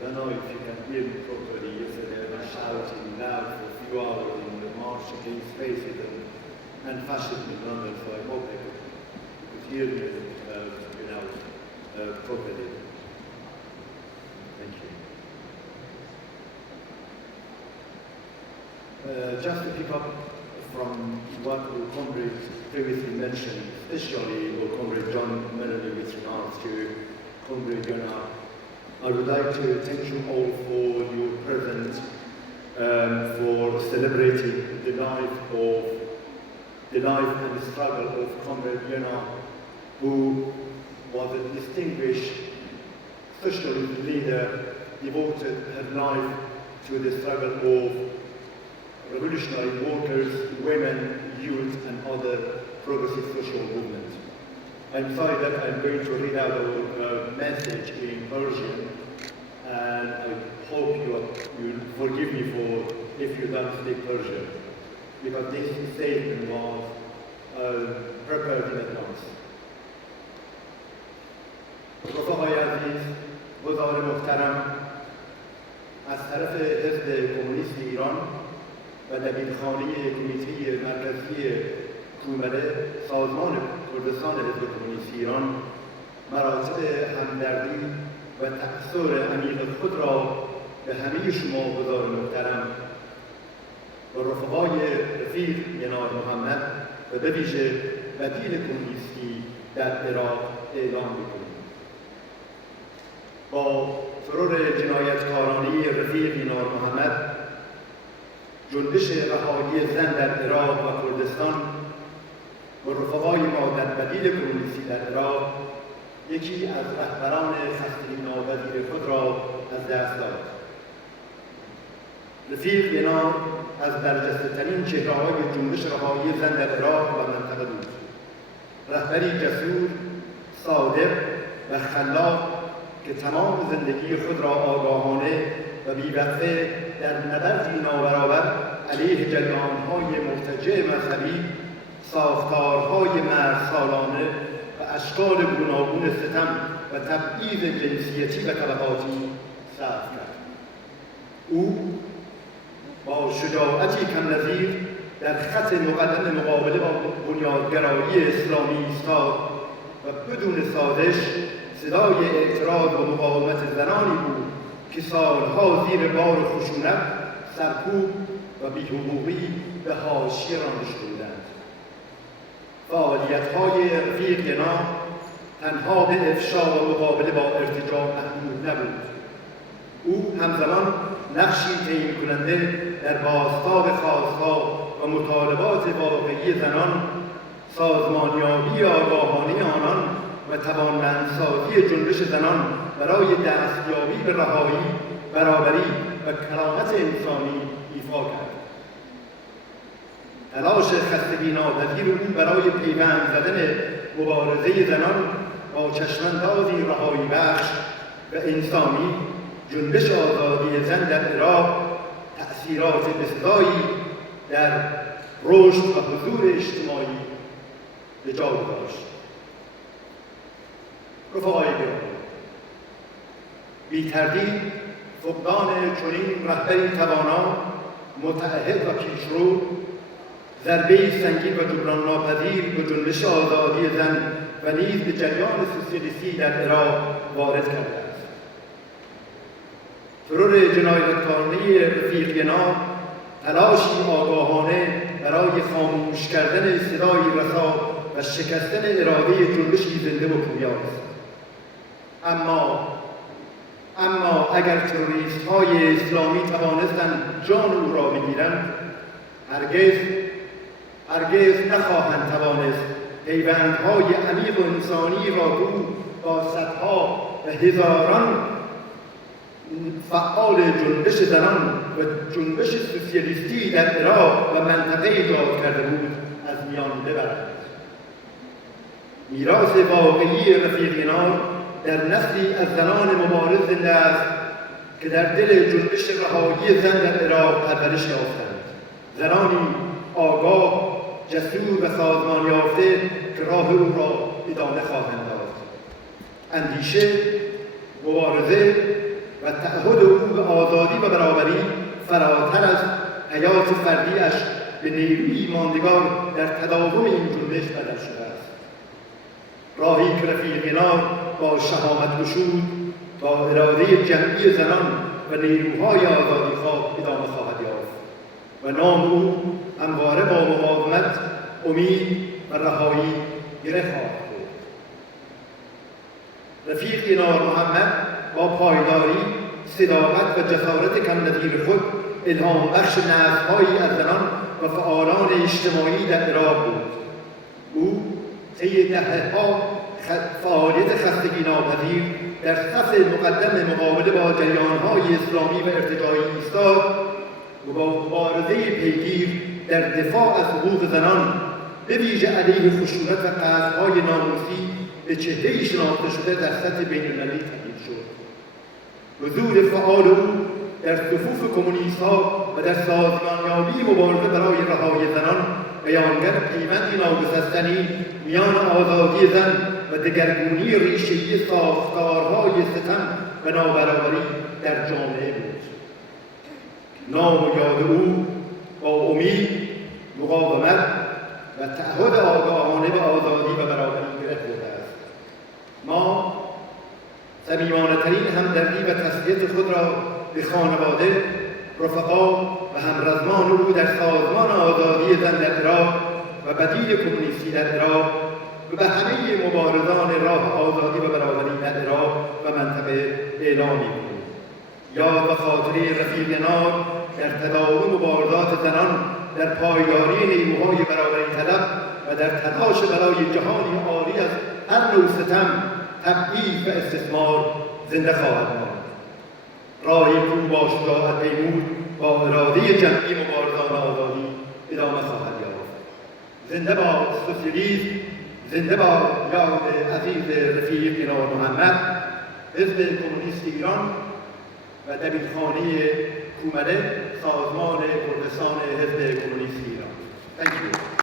don't know if you can hear me properly. Yesterday I was shouting loud for a few hours in the march against racism and fascism in London, so I hope I could hear me properly. Thank you. Just to pick up from what the comrade previously mentioned, especially what comrade John Melanovich's remarks to comrade Yona, I would like to thank you all for your presence, for celebrating the life and the struggle of comrade Yona, who was a distinguished socialist leader, devoted her life to the struggle of revolutionary workers, women, youth, and other progressive social movements. I'm sorry that I'm going to read out a message in Persian, and I hope you forgive me for if you don't speak Persian, because this statement was prepared in advance. رفقای عزیز، حضار محترم، از طرف حزب کمونیست ایران و دبیرخانه کمیته مرکزی کومله سازمان کردستان حزب کمونیست ایران مراتب همدردی و تأثیر عمیق خود را به همه شما حضار محترم و رفقای رفیق ینار محمد و به ویژه بدیل کمونیستی در عراق اعلام می‌کنیم. با ترور جنایتکارانه رفیق ینار محمد، جنبش رهایی زن در عراق و کردستان و رفقای ما در بدیل کمونیستی در عراق یکی از رهبران خستگی ناپذیر خود را از دست داد. رفیق ینار از برجسته‌ترین چهره‌های جنبش رهایی زن در عراق و منطقه بود. رهبری جسور، صادق و خلاق که تمام زندگی خود را آگاهانه و بی‌وقفه در نبردی نابرابر علیه جریان‌های مرتجع مذهبی، ساختارهای مردسالانه و اشکال گوناگون ستم و تبعیض جنسیتی و طبقاتی صرف کرد. او با شجاعتی کم‌نظیر در خط مقدم مقابله با بنیادگرایی اسلامی ایستاد و بدون سازش صدای اعتراض و مقاومت زنانی بود که سالها زیر بار خشونت، سرکوب و بی‌حقوقی به حاشیه رانده شده بودند. فعالیت‌های رفیق ینار تنها به افشا و مقابله با ارتجاع محدود نبود. او همزمان نقشی تعیین کننده در بازتاب خواست‌ها و مطالبات واقعی زنان، سازمانیابی آگاهانه آنان و توانمندسازی جنبش زنان برای دستیابی به رهایی، برابری و کرامت انسانی ایفا کرد. تلاش خستگی ناپذیر او برای پیوند زدن مبارزه زنان با چشم‌اندازی رهایی بخش و انسانی، جنبش آزادی زن در عراق تأثیرات بسزایی در رشد و حضور اجتماعی به جا گذاشت. رفقای گرامی، بی تردید فقدان چنین رهبری توانا، متعهد و پیشرو، ضربه‌ای سنگین و جبران ناپذیر به جنبش آزادی زن و نیز به جریان سوسیالیستی در عراق وارد کرده است. ترور جنایتکارانه رفیق ینار تلاشی آگاهانه برای خاموش کردن صدای رسا و شکستن اراده جنبشی زنده و پویاست. اما اگر تروریست‌های اسلامی توانستند جان او را بگیرند، هرگز نخواهند توانست پیوندهای عمیق و انسانی را با صدها و هزاران فعال جنبش زنان و جنبش سوسیالیستی در عراق و منطقه ایجاد کرده بود از میان ببرند. میراث واقعی رفیق ینار در نسلی از زنان مبارز زنده است که در دل جنبش رهایی زن در عراق پرورش یافتند. زنانی آگاه، جسور و سازمان یافته که راه او را ادامه خواهند داد. اندیشه، مبارزه و تعهد او به آزادی و برابری فراتر از حیات فردیش به نیروی ماندگار در تداوم این جنبش بدل شده است. راهی که رفیق نار با شهامت گشود با اراده جمعی زنان و نیروهای آزادیخواه ادامه خواهد یافت و نام او همواره با مقاومت، امید و رهایی گره خواهد بود. رفیق نار محمد با پایداری، صداقت و جسارت کم نظیر خود الهام بخش نسل‌هایی از زنان و فعالان اجتماعی در عراق بود. او طی دهه‌ها فعالیت خستگی ناپذیر در صف مقدم مقابله با جریان‌های اسلامی و ارتجاعی ایستاد و با مبارزه پیگیر در دفاع از حقوق زنان به ویژه علیه خشونت و قصدهای ناموسی به چهره‌ای شناخته شده در سطح بین‌المللی تبدیل شد. حضور فعال او در صفوف کمونیست‌ها و در سازمانیابی مبارزه برای رهایی زنان بیانگر پیوندی ناگسستنی میان آزادی زن و دگرگونی ریشه‌ای ساختارهای ستم و نابرابری در جامعه بود. نام و یاد او با امید، مقاومت و تعهد آگاهانه به آزادی و برابری گره خورده است. ما صمیمانه‌ترین همدردی و تسلیت خود را به خانواده، رفقا و همرزمان او در سازمان آزادی زن در عراق و بدیل کمونیستی در عراق و به همه مبارزان راه آزادی و برابری در عراق و منطقه اعلام می‌کنیم. یاد و خاطره رفیق نار در تداوم مبارزات زنان در پایداری نیروهای برابری طلب و در تلاش برای جهانی عاری از هر نوع ستم، تبعیض و استثمار زنده خواهد ماند. راهی کو با شجاعت پیمود با اراده جمعی مبارزان آزادی ادامه خواهد یافت. زنده با سوسیالیسم، زنده با یاد عزیز رفیق نار محمد، حزب کمونیست ایران و دبیرخانه کومله، سازمان کردستان حزب کمونیست ایران. Thank you.